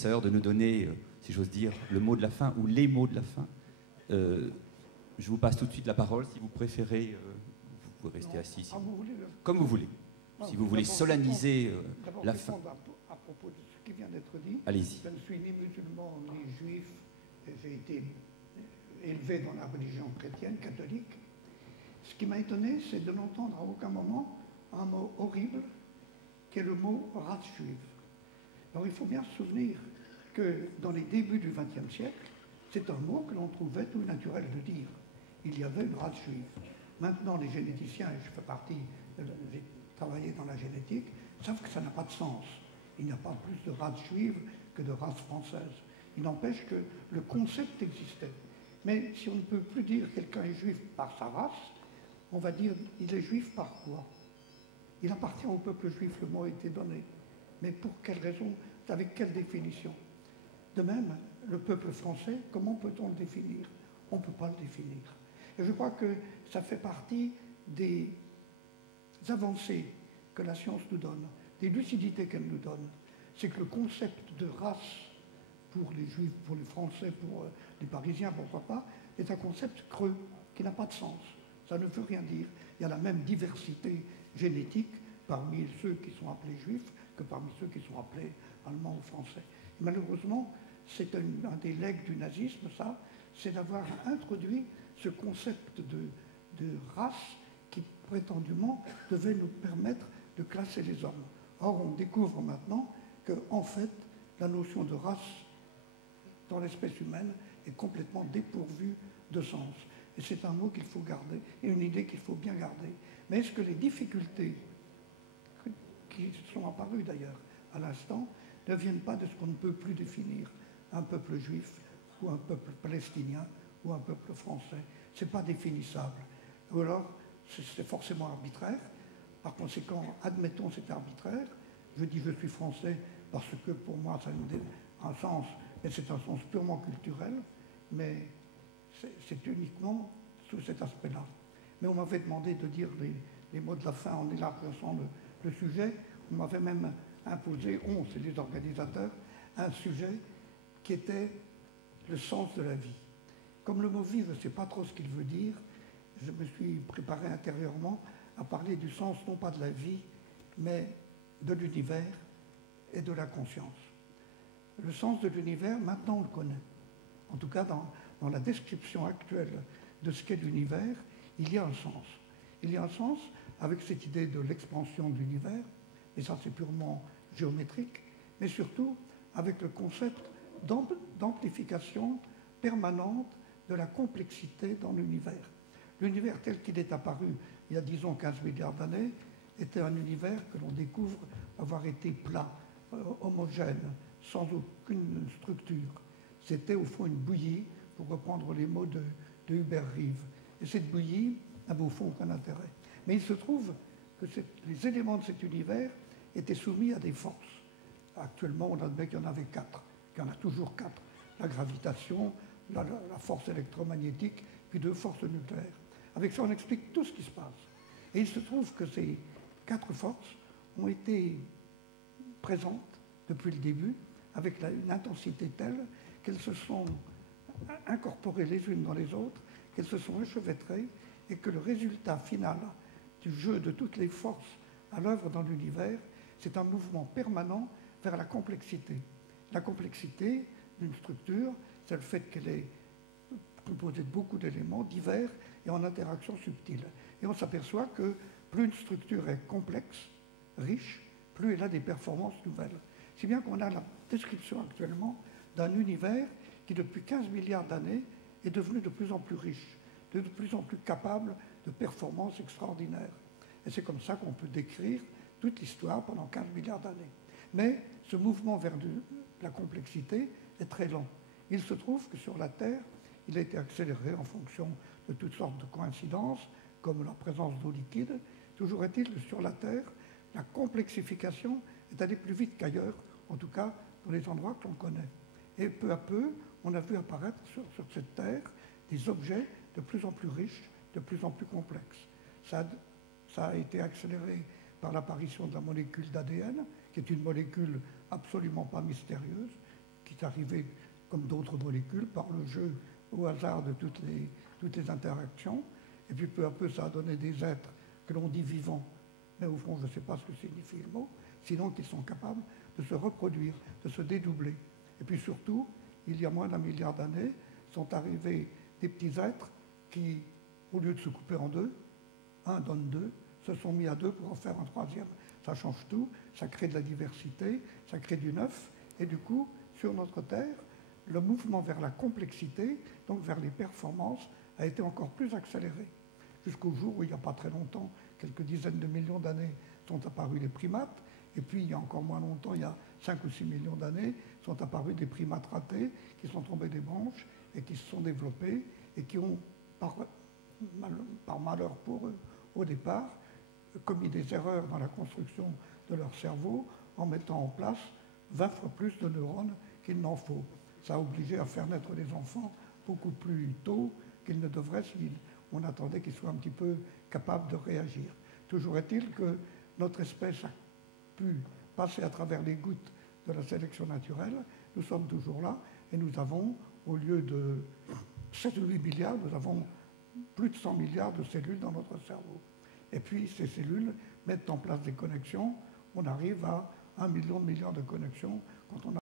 sœur de nous donner, si j'ose dire, le mot de la fin ou les mots de la fin. Je vous passe tout de suite la parole. Si vous préférez, vous pouvez rester assis. Si vous voulez, comme vous voulez. Si vous voulez solenniser la fin. À propos de ce qui vient d'être dit, allez-y. Je ne suis ni musulman ni juif. J'ai été élevé dans la religion chrétienne, catholique. Ce qui m'a étonné, c'est de n'entendre à aucun moment un mot horrible, qui est le mot race juive. Alors il faut bien se souvenir que dans les débuts du XXe siècle, c'est un mot que l'on trouvait tout naturel de dire. Il y avait une race juive. Maintenant, les généticiens, et je fais partie, j'ai travaillé dans la génétique, savent que ça n'a pas de sens. Il n'y a pas plus de race juive que de race française. Il n'empêche que le concept existait. Mais si on ne peut plus dire quelqu'un est juif par sa race, on va dire il est juif par quoi? Il appartient au peuple juif, le mot a été donné. Mais pour quelle raison? Avec quelle définition? De même, le peuple français, comment peut-on le définir? On ne peut pas le définir. Et je crois que ça fait partie des avancées que la science nous donne, des lucidités qu'elle nous donne. C'est que le concept de race pour les Juifs, pour les Français, pour les Parisiens, pourquoi pas, est un concept creux, qui n'a pas de sens. Ça ne veut rien dire. Il y a la même diversité génétique parmi ceux qui sont appelés Juifs que parmi ceux qui sont appelés Allemands ou Français. Et malheureusement, c'est un des legs du nazisme, ça, c'est d'avoir introduit ce concept de race qui, prétendument, devait nous permettre de classer les hommes. Or, on découvre maintenant que, en fait, la notion de race dans l'espèce humaine est complètement dépourvue de sens. Et c'est un mot qu'il faut garder, et une idée qu'il faut bien garder. Mais est-ce que les difficultés qui sont apparues d'ailleurs à l'instant ne viennent pas de ce qu'on ne peut plus définir? Un peuple juif, ou un peuple palestinien, ou un peuple français. Ce n'est pas définissable. Ou alors, c'est forcément arbitraire. Par conséquent, admettons c'est arbitraire. Je dis je suis français parce que pour moi ça a un sens, mais c'est un sens purement culturel, mais c'est uniquement sous cet aspect-là. Mais on m'avait demandé de dire les mots de la fin en élargissant le sujet. On m'avait même imposé, c'est les organisateurs, un sujet qui était le sens de la vie. Comme le mot vie, je ne sais pas trop ce qu'il veut dire, je me suis préparé intérieurement à parler du sens non pas de la vie, mais de l'univers et de la conscience. Le sens de l'univers, maintenant on le connaît. En tout cas, dans la description actuelle de ce qu'est l'univers, il y a un sens. Il y a un sens avec cette idée de l'expansion de l'univers, et ça c'est purement géométrique, mais surtout avec le concept d'amplification permanente de la complexité dans l'univers. L'univers tel qu'il est apparu il y a, disons, 15 milliards d'années, était un univers que l'on découvre avoir été plat, homogène, sans aucune structure. C'était au fond une bouillie, pour reprendre les mots de Hubert Reeves. Et cette bouillie n'avait au fond aucun intérêt. Mais il se trouve que les éléments de cet univers étaient soumis à des forces. Actuellement, on admet qu'il y en avait 4, qu'il y en a toujours 4. La gravitation, la force électromagnétique, puis 2 forces nucléaires. Avec ça, on explique tout ce qui se passe. Et il se trouve que ces 4 forces ont été présentes depuis le début, avec une intensité telle qu'elles se sont incorporées les unes dans les autres, qu'elles se sont enchevêtrées, et que le résultat final du jeu de toutes les forces à l'œuvre dans l'univers, c'est un mouvement permanent vers la complexité. La complexité d'une structure, c'est le fait qu'elle est composée de beaucoup d'éléments divers et en interaction subtile. Et on s'aperçoit que plus une structure est complexe, riche, plus elle a des performances nouvelles. Si bien qu'on a la description actuellement d'un univers qui, depuis 15 milliards d'années, est devenu de plus en plus riche, de plus en plus capable de performances extraordinaires. Et c'est comme ça qu'on peut décrire toute l'histoire pendant 15 milliards d'années. Mais ce mouvement vers la complexité est très lent. Il se trouve que sur la Terre, il a été accéléré en fonction de toutes sortes de coïncidences, comme la présence d'eau liquide. Toujours est-il que sur la Terre, la complexification est allée plus vite qu'ailleurs, en tout cas dans les endroits que l'on connaît. Et peu à peu, on a vu apparaître sur cette Terre des objets de plus en plus riches, de plus en plus complexes. Ça a été accéléré par l'apparition de la molécule d'ADN, qui est une molécule absolument pas mystérieuse, c'est arrivé comme d'autres molécules, par le jeu au hasard de toutes les interactions. Et puis peu à peu, ça a donné des êtres que l'on dit vivants, mais au fond, je ne sais pas ce que signifie le mot, sinon qu'ils sont capables de se reproduire, de se dédoubler. Et puis surtout, il y a moins d'1 milliard d'années, sont arrivés des petits êtres qui, au lieu de se couper en deux, un donne deux, se sont mis à deux pour en faire un troisième. Ça change tout, ça crée de la diversité, ça crée du neuf, et du coup, sur notre Terre, le mouvement vers la complexité, donc vers les performances, a été encore plus accéléré. Jusqu'au jour où, il n'y a pas très longtemps, quelques dizaines de millions d'années, sont apparus les primates, et puis il y a encore moins longtemps, il y a 5 ou 6 millions d'années, sont apparus des primates ratés qui sont tombés des branches et qui se sont développés et qui ont, par malheur pour eux, au départ, commis des erreurs dans la construction de leur cerveau en mettant en place 20 fois plus de neurones qu'il n'en faut. Ça a obligé à faire naître des enfants beaucoup plus tôt qu'ils ne devraient si on attendait qu'ils soient un petit peu capables de réagir. Toujours est-il que notre espèce a pu passer à travers les gouttes de la sélection naturelle. Nous sommes toujours là et nous avons, au lieu de 7 ou 8 milliards, nous avons plus de 100 milliards de cellules dans notre cerveau. Et puis ces cellules mettent en place des connexions. On arrive à 1 million de milliards de connexions quand on a